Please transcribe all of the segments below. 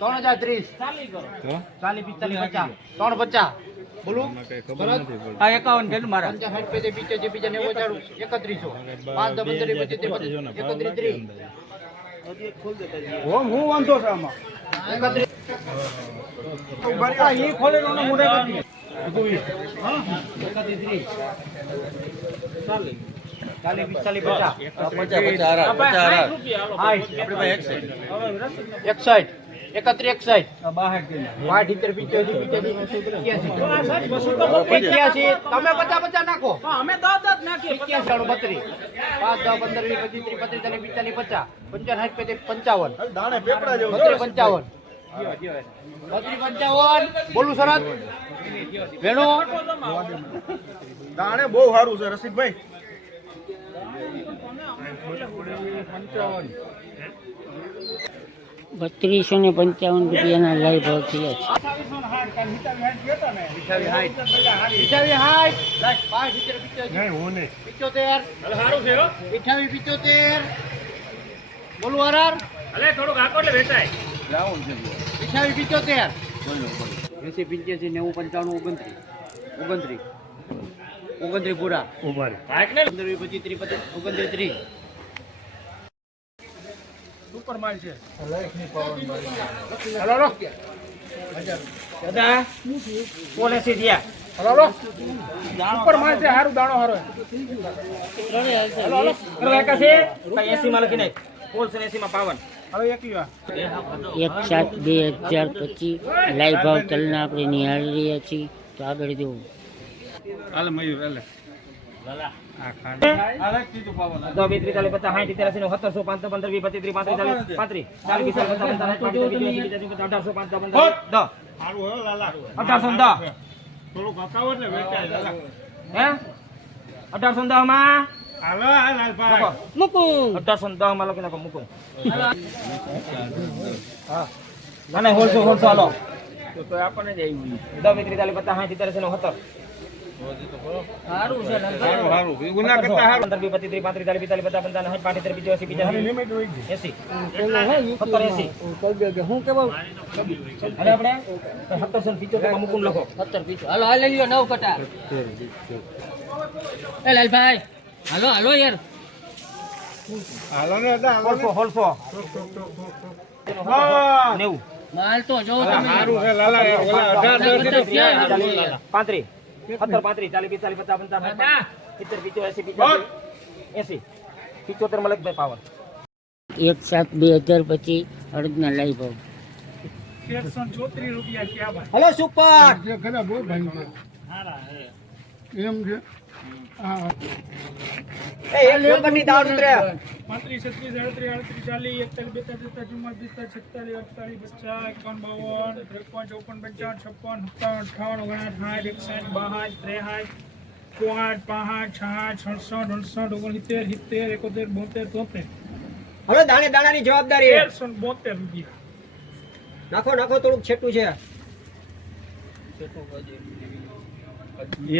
3030 40 45 50 350 બોલું હા 51 ગેલું મારા 50 પેજે બીજે બીજા 90 3100 5 10 15 25 31 હું વાંધો છે આમાં 31 આ ઈ ખોલે નો મોઢે કરી 55 બોલું શરત વેણુ દાણે બહુ સારું છે રસિકભાઈ 3255 રૂપિયાના લાઈવ ભાવ થયા છે બોલું હરાર થોડુંક આકો એટલે વેચાય 75 80 85 90 95 29 29 પૂરા 15 25 30 29 સુપર માલ છે હલો દાદા કોને સીધ્યા હલો સુપર માલ છે હારું દાણો હારો હલો કરો એકા છે 80 માં લખી નાખ હોલસેલ 80 માં 52 હવે એક 1/7/2025 લાઈવ ભાવ તલના આપણે નિહાળી રહ્યા છીએ તો આગળ જોવું હાલ મયુર હાલ આ ખાંડ હાલ કીધું પાવન 10 20 30 40 50 60 70 80 85 15 20 25 30 35 40 હારું હો લાલા 1810 થોડું ગકાવ એટલે વેચાય લાલા હે 1810 માં હાલો લાલભાઈ મૂકું 1810 માં લખી નાખો મૂકું હા ના હોલસો હાલો તો આપણને જ આવ્યું 10 20 30 40 50 60 70 હારું છે હારું ગુના કરતા હારું 15 25 30 35 40 45 50 55 60 80 હું કેવો અરે આપણે 1775 માં મુકું લખો 17 હાલો હાલ લઈ લ્યો 9 કટા એ લાલભાઈ હાલો હાલો યાર હાલો ને હોલસો નેવું માલ તો જો તમે હારું છે લાલા ઓલા 18 35 70 35 40 45 50 75 મલક ભાઈ પાવર 1/7/2025 અડદના લાઈવ ભાવ 134 રૂપિયા ક્યાં ભાઈ હલો સુપર ઘણા બહુ ભાઈ હારા હે એમ છે હા એ એક નંબરની દાળ ઉતરે 35 36 38 40 41 42 43 44 45 46 હવે દાણે દાણાની જવાબદારી 1372 રૂપિયા નાખો થોડુંક છેટું છે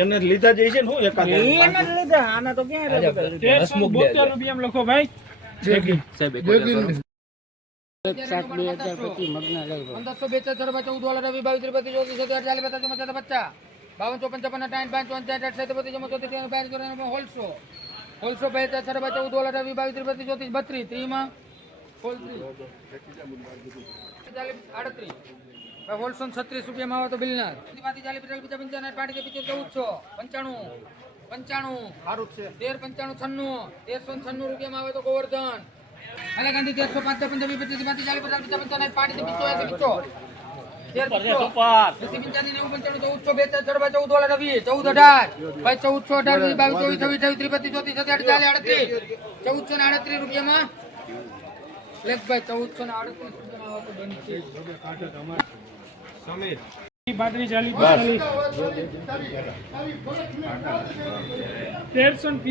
એને લીધા જઈ છે ને હું એકાદ એને લીધા આના તો ક્યાં 1372 રૂપિયા લખો ભાઈ જેગી સાહેબ 1/7/2025 મગના લાઈવ ભાવ 36 રૂપિયામાં આવે તો બિલના 40 50 55 60 95 સારું છે 13 95 96 રૂપિયામાં આવે તો ગોવર્ધન અલે ગાંધી 1305 55 40 50 55 પાડી દે 1438 રૂપિયામાં બાદરી 40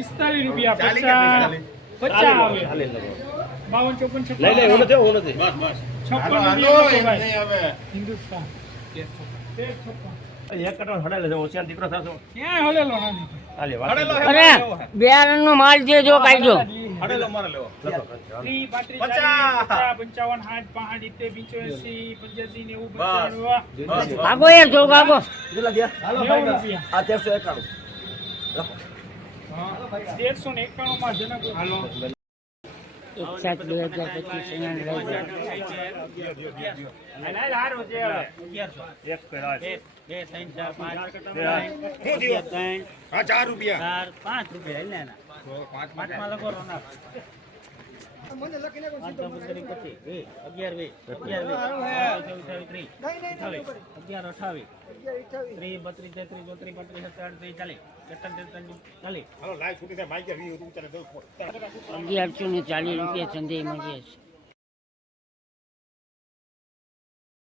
1345 રૂપિયા 50 આવે 52 54 લઈ લે ઓલો થયો ઓલો થયો બસ 56 રૂપિયા હિન્દુસ્તાન 1356 એક કટો હડેલો છે ઓસિયાન દીકરો થાસો ક્યાં હડેલો નથી હાલે અરે બે રનનો માલ જે જો કાઢજો અડેલો મારે લેવો 30, 35, 40, 50, 55, 60, 85, 85, 90, 95. ભાગો યાર જો ભાગો કેટલા થયા? 90 રૂપિયા. આ 1391 1391 માં જનક હાલો એક સાથ 2025 એના લઈ જાઓ. હા 4 રૂપિયા ₹1140 ચંદે મળીએ છે.